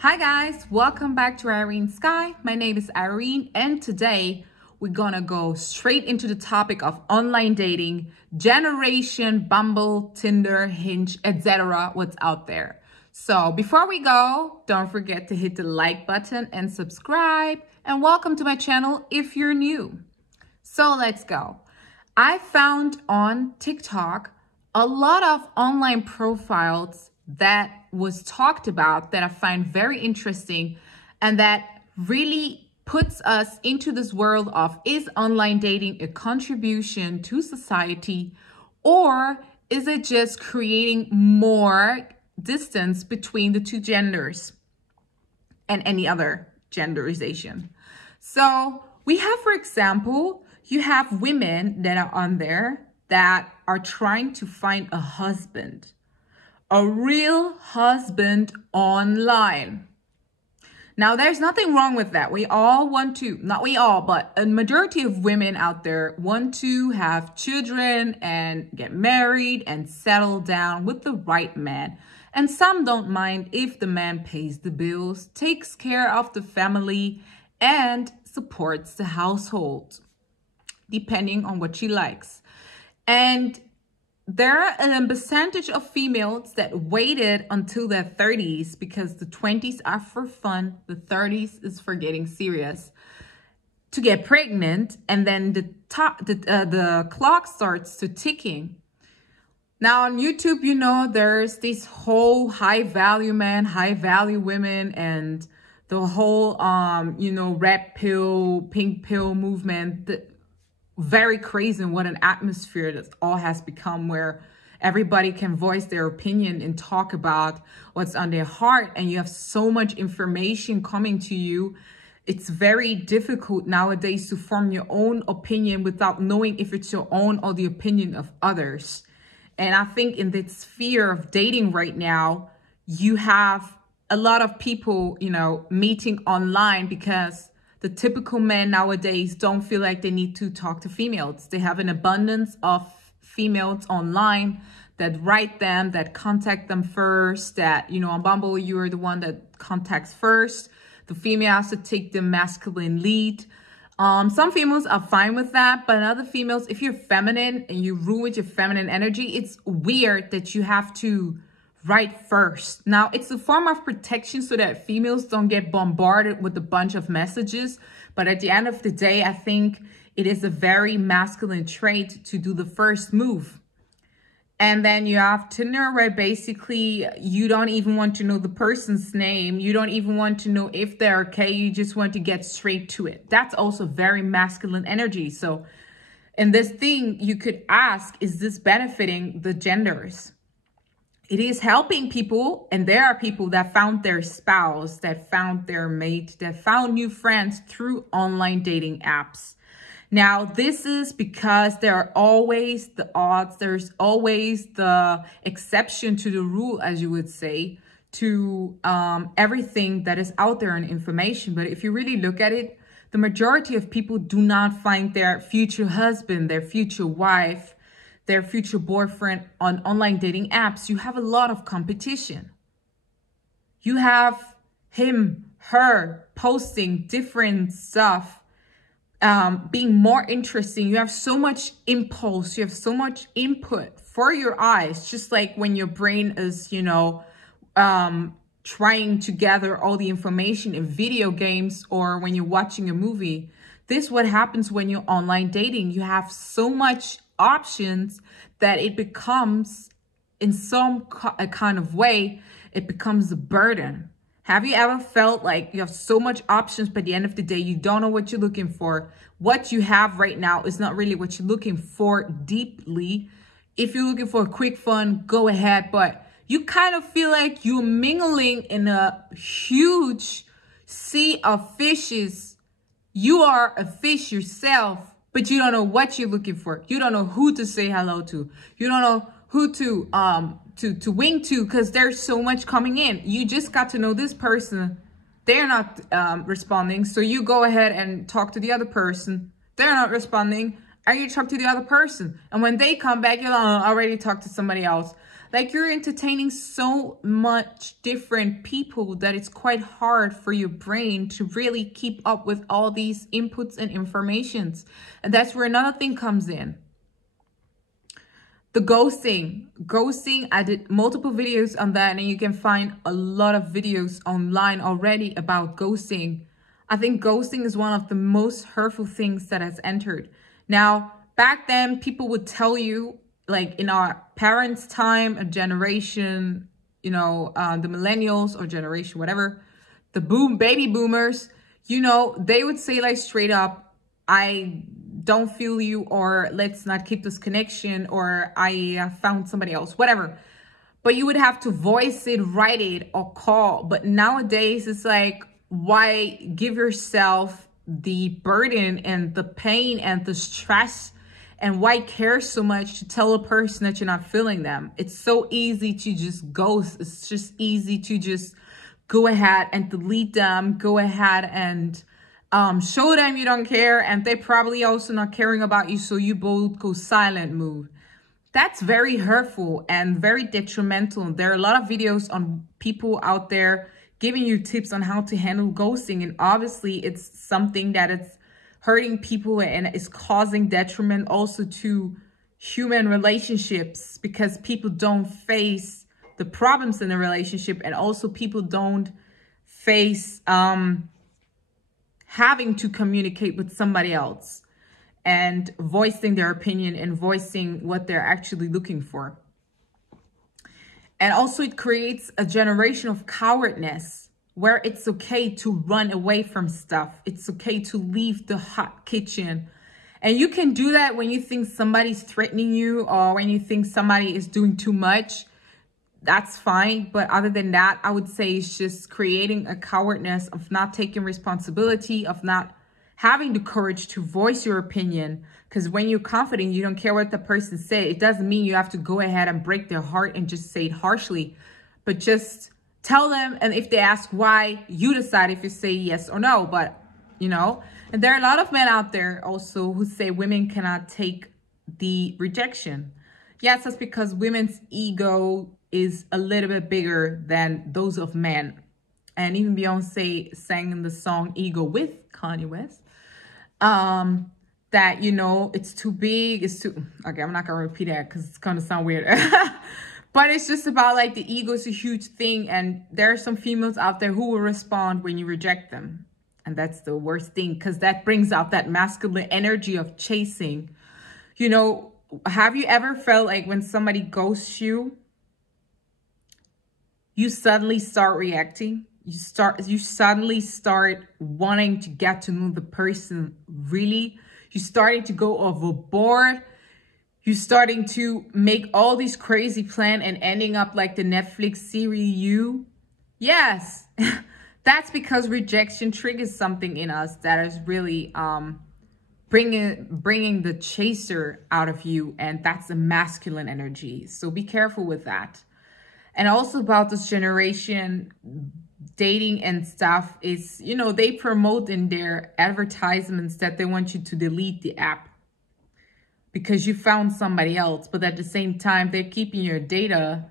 Hi guys, welcome back to Irene Sky. My name is Irene and today we're gonna go straight into the topic of online dating, generation, Bumble, Tinder, Hinge, etc. what's out there. So before we go, don't forget to hit the like button and subscribe, and welcome to my channel if you're new. So let's go. I found on TikTok a lot of online profiles that was talked about that I find very interesting and that really puts us into this world of, is online dating a contribution to society, or is it just creating more distance between the two genders and any other genderization? So we have, for example, you have women that are on there that are trying to find a husband, a real husband online. Now, there's nothing wrong with that. We all want to, not we all, but a majority of women out there want to have children and get married and settle down with the right man. And some don't mind if the man pays the bills, takes care of the family, and supports the household, depending on what she likes. And there are a percentage of females that waited until their 30s, because the 20s are for fun, the 30s is for getting serious, to get pregnant, and then the clock starts to ticking. Now on YouTube, you know, there's this whole high value men, high value women, and the whole you know, red pill, pink pill movement. Very crazy, and what an atmosphere that all has become, where everybody can voice their opinion and talk about what's on their heart, and you have so much information coming to you. It's very difficult nowadays to form your own opinion without knowing if it's your own or the opinion of others. And I think in this sphere of dating right now, you have a lot of people, you know, meeting online, because the typical men nowadays don't feel like they need to talk to females. They have an abundance of females online that write them, that contact them first, that, you know, on Bumble, you're the one that contacts first. The female has to take the masculine lead. Some females are fine with that, but other females, if you're feminine and you rule with your feminine energy, it's weird that you have to write first. Now, it's a form of protection so that females don't get bombarded with a bunch of messages. But at the end of the day, I think it is a very masculine trait to do the first move. And then you have Tinder, where basically you don't even want to know the person's name. You don't even want to know if they're okay. You just want to get straight to it. That's also very masculine energy. So in this thing, you could ask, is this benefiting the genders? It is helping people, and there are people that found their spouse, that found their mate, that found new friends through online dating apps. Now, this is because there are always the odds, there's always the exception to the rule, as you would say, to everything that is out there in information. But if you really look at it, the majority of people do not find their future husband, their future wife, their future boyfriend on online dating apps. You have a lot of competition. You have him, her posting different stuff, being more interesting. You have so much impulse. You have so much input for your eyes, just like when your brain is, you know, trying to gather all the information in video games or when you're watching a movie. This is what happens when you're online dating. You have so much options that it becomes, in some kind of way, it becomes a burden. Have you ever felt like you have so much options, but at the end of the day, you don't know what you're looking for? What you have right now is not really what you're looking for deeply. If you're looking for a quick fun, go ahead, but you kind of feel like you're mingling in a huge sea of fishes. You are a fish yourself, but you don't know what you're looking for. You don't know who to say hello to. You don't know who to wing to, because there's so much coming in. You just got to know this person. They're not responding. So you go ahead and talk to the other person. They're not responding. And you talk to the other person. And when they come back, you're like, oh, I already talked to somebody else. Like, you're entertaining so much different people that it's quite hard for your brain to really keep up with all these inputs and informations. And that's where another thing comes in. The ghosting, I did multiple videos on that, and you can find a lot of videos online already about ghosting. I think ghosting is one of the most hurtful things that has entered. Now, back then, people would tell you, like in our parents' time, a generation, you know, the millennials or generation, whatever, the baby boomers, you know, they would say like straight up, I don't feel you, or let's not keep this connection, or I found somebody else, whatever. But you would have to voice it, write it, or call. But nowadays, it's like, why give yourself the burden and the pain and the stress? And why care so much to tell a person that you're not feeling them? It's so easy to just ghost. It's just easy to just go ahead and delete them. Go ahead and show them you don't care. And they probably also not caring about you. So you both go silent mode. That's very hurtful and very detrimental. There are a lot of videos on people out there giving you tips on how to handle ghosting. And obviously it's something that it's hurting people and is causing detriment also to human relationships, because people don't face the problems in the relationship, and also people don't face having to communicate with somebody else and voicing their opinion and voicing what they're actually looking for. And also it creates a generation of cowardness, where it's okay to run away from stuff. It's okay to leave the hot kitchen. And you can do that when you think somebody's threatening you, or when you think somebody is doing too much. That's fine. But other than that, I would say it's just creating a cowardness of not taking responsibility, of not having the courage to voice your opinion. Because when you're confident, you don't care what the person says. It doesn't mean you have to go ahead and break their heart and just say it harshly, but just tell them. And if they ask why, you decide if you say yes or no. But, you know, and there are a lot of men out there also who say women cannot take the rejection. Yes, that's because women's ego is a little bit bigger than those of men. And even Beyonce sang in the song Ego with Kanye West, that, you know, it's too big, it's too, okay, I'm not gonna repeat that because it's gonna sound weird. But it's just about like the ego is a huge thing. And there are some females out there who will respond when you reject them. And that's the worst thing, because that brings out that masculine energy of chasing. You know, have you ever felt like when somebody ghosts you, you suddenly start reacting? You suddenly start wanting to get to know the person really. You're starting to go overboard. You're starting to make all these crazy plans and ending up like the Netflix series You. Yes, that's because rejection triggers something in us that is really bringing the chaser out of you. And that's the masculine energy. So be careful with that. And also about this generation dating and stuff is, you know, they promote in their advertisements that they want you to delete the app because you found somebody else. But at the same time, they're keeping your data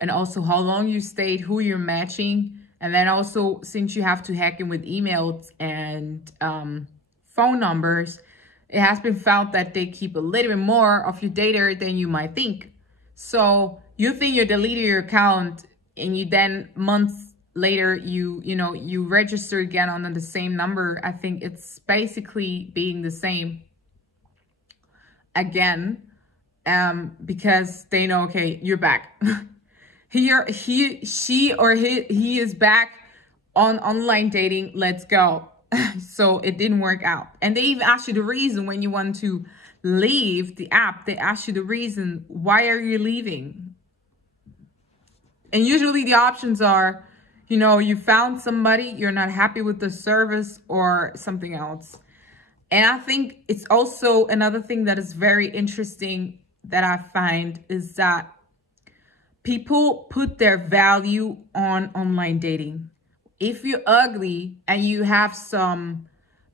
and also how long you stayed, who you're matching. And then also, since you have to hack in with emails and phone numbers, it has been found that they keep a little bit more of your data than you might think. So you think you're deleting your account, and you then months later, you register again on the same number. I think it's basically being the same again, because they know, okay, you're back. He is back on online dating. Let's go. So it didn't work out. And they even ask you the reason when you want to leave the app. They ask you the reason. Why are you leaving? And usually the options are, you know, you found somebody, you're not happy with the service, or something else. And I think it's also another thing that is very interesting that I find is that people put their value on online dating. If you're ugly and you have some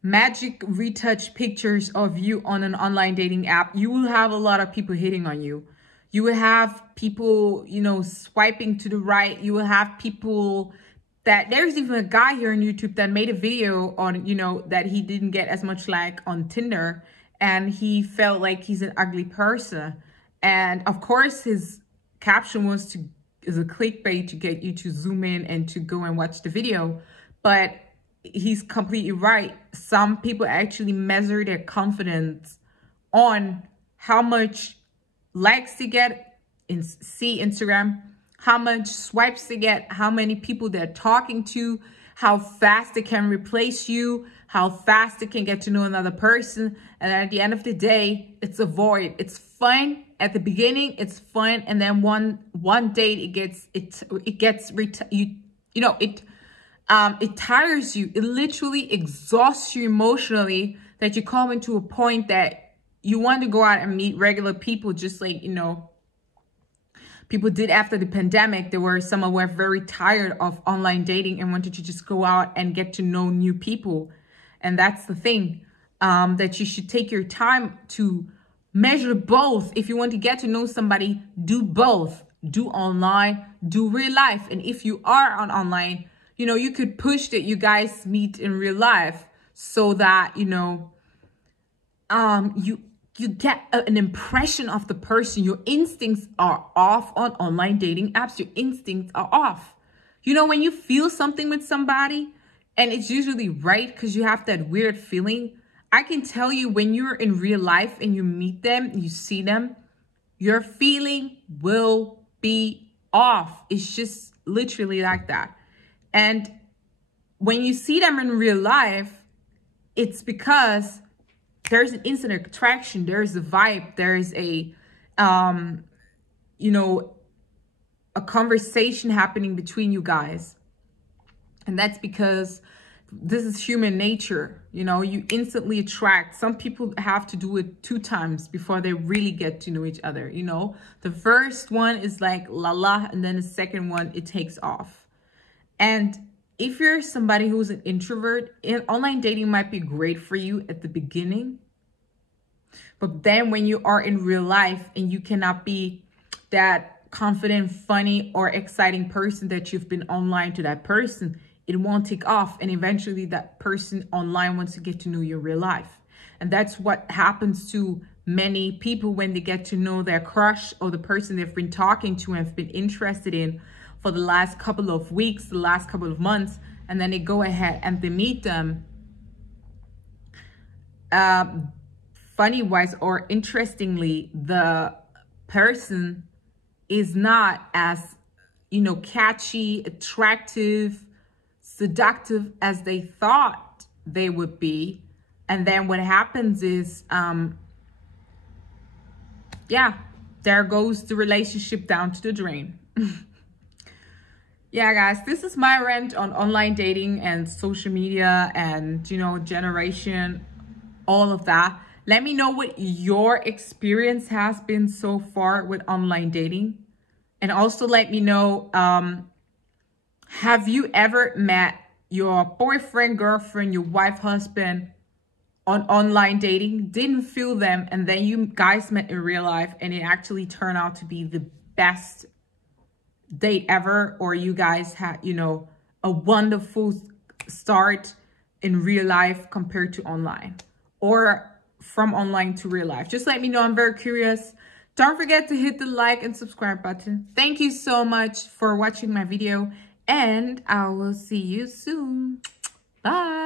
magic retouch pictures of you on an online dating app, you will have a lot of people hitting on you. You will have people, you know, swiping to the right. You will have people that, there's even a guy here on YouTube that made a video on, you know, that he didn't get as much like on Tinder, and he felt like he's an ugly person. And of course his caption was is a clickbait to get you to zoom in and to go and watch the video. But he's completely right. Some people actually measure their confidence on how much likes they get see Instagram, how much swipes they get, how many people they're talking to, how fast they can replace you, how fast they can get to know another person. And at the end of the day, it's a void. It's fun at the beginning, it's fun, and then one date it tires you. It literally exhausts you emotionally, that you come into a point that you want to go out and meet regular people, just like, you know, people did after the pandemic. There were some who were very tired of online dating and wanted to just go out and get to know new people. And that's the thing, that you should take your time to measure both. If you want to get to know somebody, do both. Do online, do real life. And if you are on online, you know, you could push that you guys meet in real life, so that, you know, you get an impression of the person. Your instincts are off on online dating apps. Your instincts are off. You know, when you feel something with somebody, and it's usually right because you have that weird feeling. I can tell you, when you're in real life and you meet them, you see them, your feeling will be off. It's just literally like that. And when you see them in real life, it's because there's an instant attraction, there's a vibe, there's a, you know, a conversation happening between you guys. And that's because this is human nature. You know, you instantly attract. Some people have to do it 2 times before they really get to know each other. You know, the first one is like la, and then the second one, it takes off. And if you're somebody who's an introvert, online dating might be great for you at the beginning. But then when you are in real life and you cannot be that confident, funny, or exciting person that you've been online to that person, it won't take off. And eventually that person online wants to get to know you in real life. And that's what happens to many people when they get to know their crush or the person they've been talking to and have been interested in for the last couple of weeks, the last couple of months, and then they go ahead and they meet them. Funny wise or interestingly, the person is not as, you know, catchy, attractive, seductive as they thought they would be. And then what happens is, yeah, there goes the relationship down to the drain. Yeah, guys, this is my rant on online dating and social media and, you know, generation, all of that. Let me know what your experience has been so far with online dating. And also let me know, have you ever met your boyfriend, girlfriend, your wife, husband on online dating, didn't feel them, and then you guys met in real life and it actually turned out to be the best date ever, or you guys had, you know, a wonderful start in real life compared to online, or from online to real life? Just let me know. I'm very curious. Don't forget to hit the like and subscribe button. Thank you so much for watching my video, and I will see you soon. Bye.